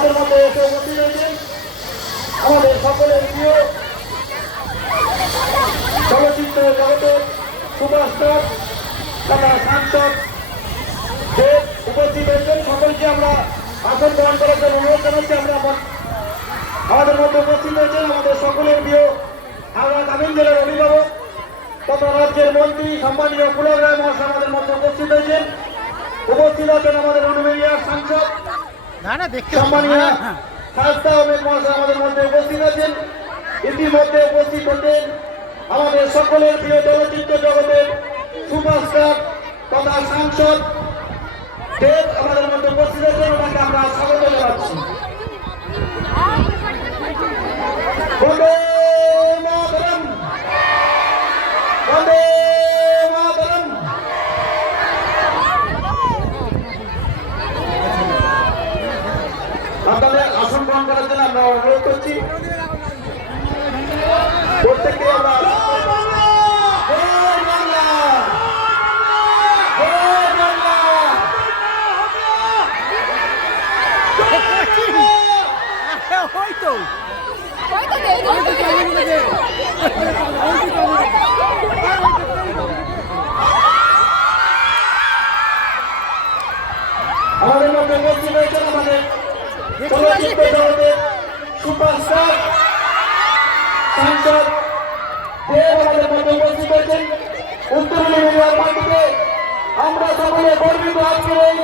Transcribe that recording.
আমাদের মধ্যে এসে উপস্থিত হয়েছেন আমাদের সকলের প্রিয় চলচ্চিত্র জগতের সুপারস্টার তথা সাংসদ দেব উপস্থিত হয়েছেন। সকলকে আমরা আসন গ্রহণ করার জন্য অনুরোধ জানাচ্ছি। আমাদের মধ্যে উপস্থিত হয়েছেন আমাদের সকলের প্রিয় হাওড়া গ্রামীণ জেলার অভিভাবক তথা রাজ্যের মন্ত্রী সম্মানীয় পুলক রায় মহাশয় আমাদের মধ্যে উপস্থিত হয়েছেন। উপস্থিত আছেন আমাদের অনুমেরিয়ার সাংসদ সম্মানীয় শাস্তা আহমেদ মহাশয় আমাদের মধ্যে উপস্থিত আছেন। ইতিমধ্যে উপস্থিত হতেন আমাদের সকলের প্রিয় চলচ্চিত্র জগতের সুপারস্টার তথা সাংসদ দেব আমাদের মধ্যে উপস্থিত আছেন। ওনাকে আমরা স্বাগত জানাচ্ছি। বন্দে মাতরম, বন্দে মাতরম। আপনাদের আসন গ্রহণ করার জন্য আমরা অনুরোধ করছি। প্রত্যেককে আমরা আমাদের মধ্যে উপস্থিত হয়েছেন আমাদের চলচ্চিত্র জগতের সুপারস্টার সাংসদ দেব আমাদের মধ্যে উপস্থিত হয়েছেন। উত্তর মাটিতে আমরা সকলে গর্বিত আজকের এই